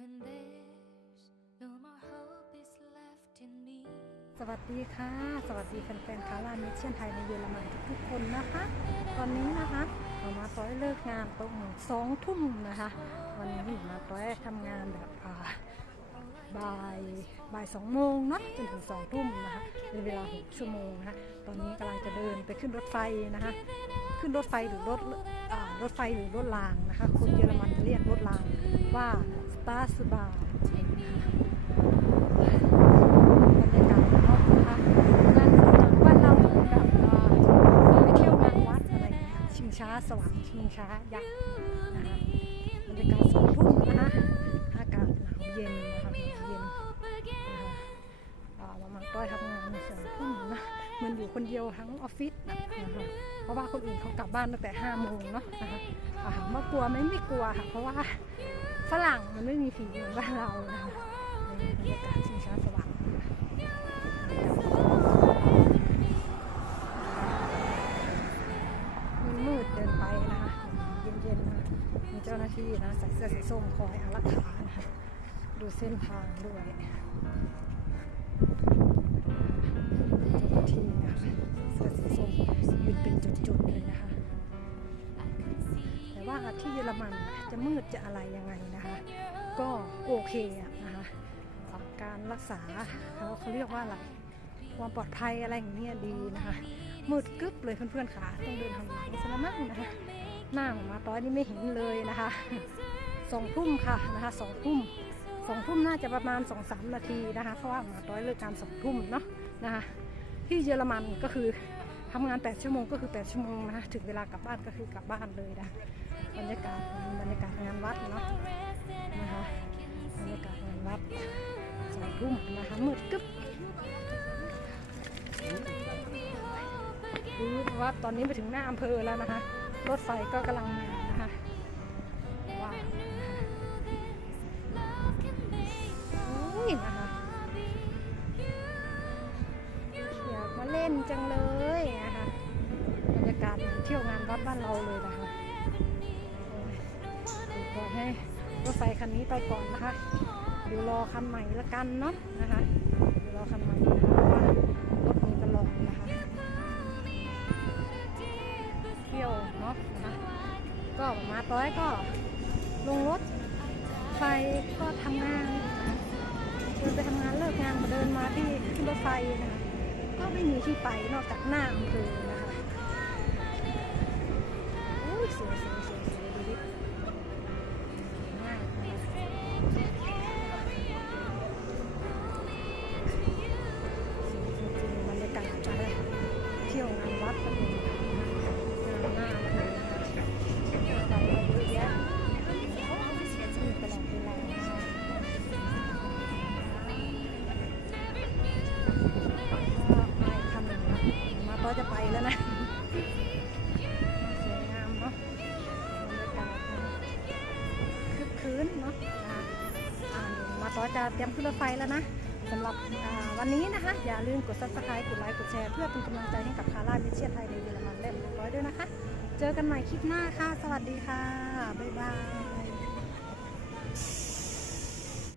when there's no more hope is left in me. สวัสดีค่ะ สวัสดีแฟนๆคาราเมเชียนไทยในเยอรมันทุกๆคนนะคะ ตอนนี้นะคะเรามาต้อยเลิกงานตรงสองทุ่มนะคะ วันนี้มาต้อยทำงานแบบอ่าบ่ายบ่ายสองโมงเนาะจนถึงสองทุ่มนะคะเป็นเวลาหกชั่วโมงนะคะตอนนี้กำลังจะเดินไปขึ้นรถไฟนะคะ ขึ้นรถไฟหรือรถอ่ารถไฟหรือรถรางนะคะคนเยอรมันจะเรียกรถรางว่า สตาร์สบาร์บรรยากาศเนาะนะคะงานบ้านเราแบบไปเที่ยวงานวัดอะไรอย่างเงี้ยชิงช้าสวรรค์ชิงช้ายักษ์นะคะบรรยากาศสองทุ่มนะคะอากาศหนาวเย็นนะคะหนาวเย็นนะคะอ่ามาณต้อยทำงานสองทุ่มนะเหมันอยู่คนเดียวทั้งออฟฟิศนะคะเพราะว่าคนอื่นเขากลับบ้านตั้งแต่ห้าโมงเนาะนะคะอ่าถามว่ากลัวไหมไม่กลัวค่ะเพราะว่า ฝรั่งมันไม่มีผีเหมือนบ้านเรานะบรรยากาศชิงช้าสวรรค์นะคะมืดเดินไปนะคะเย็นๆนะมีเจ้าหน้าที่นะใส่เสื้อสีส้มคอยอารักขานะคะดูเส้นทางด้วย ที่เยอรมันจะมืดจะอะไรยังไงนะคะ ก็โอเคนะคะการรักษาเขาเขาเรียกว่าอะไรความปลอดภัยอะไรอย่างเงี้ยดีนะคะมืดกึ๊บเลยเพื่อนๆค่ะต้องเดินทางหลังซะละมั้งนะคะหน้าของมาต้อยนี่ไม่เห็นเลยนะคะสองทุ่มค่ะนะคะสองทุ่มสองทุ่มน่าจะประมาณสองสามนาทีนะคะเพราะว่ามาต้อยเลิกงานสองทุ่มเนาะนะคะที่เยอรมันก็คือ ทำงาน 8 ชั่วโมงก็คือ 8 ชั่วโมงนะ ถึงเวลากลับบ้านก็คือกลับบ้านเลยนะ บรรยากาศบรรยากาศงานวัดเนาะนะคะบรรยากาศงานวัดสองทุ่มนะคะมืดกึ๊บวัดตอนนี้ไปถึงหน้าอำเภอแล้วนะคะ รถไฟก็กำลังมา จังเลยนะคะบรรยากาศเที่ยวงานวัดบ้านเราเลยนะคะโอ้ยขอให้รถไฟคันนี้ไปก่อนนะคะเดี๋ยวรอคันใหม่ละกันเนาะนะคะเดี๋ยวรอคันใหม่นะคะเพราะว่ารถมีตลอดนะคะ เที่ยวเนาะนะคะก็มาต้อยก็ลงรถไฟก็ทำงานเดินไปทำงานเลิกงานมาเดินมาที่ขึ้นรถไฟนะคะ ไม่มีที่ไปนอกจากหน้าอำเภอนะคะโอ้ยสวย มาจะไปแล้วนะสวยงามเนาะบรรยากาศคึกคืนเนาะมาต่อจะเตรียมขึ้นรถไฟแล้วนะสำหรับวันนี้นะคะ อย่าลืมกด subscribe กดไลค์กดแชร์เพื่อเป็นกำลังใจให้กับคาร่าเมเชียไทยในเยอรมันเล่มร้อยด้วยนะคะ เจอกันใหม่คลิปหน้าค่ะ สวัสดีค่ะ บ๊ายบาย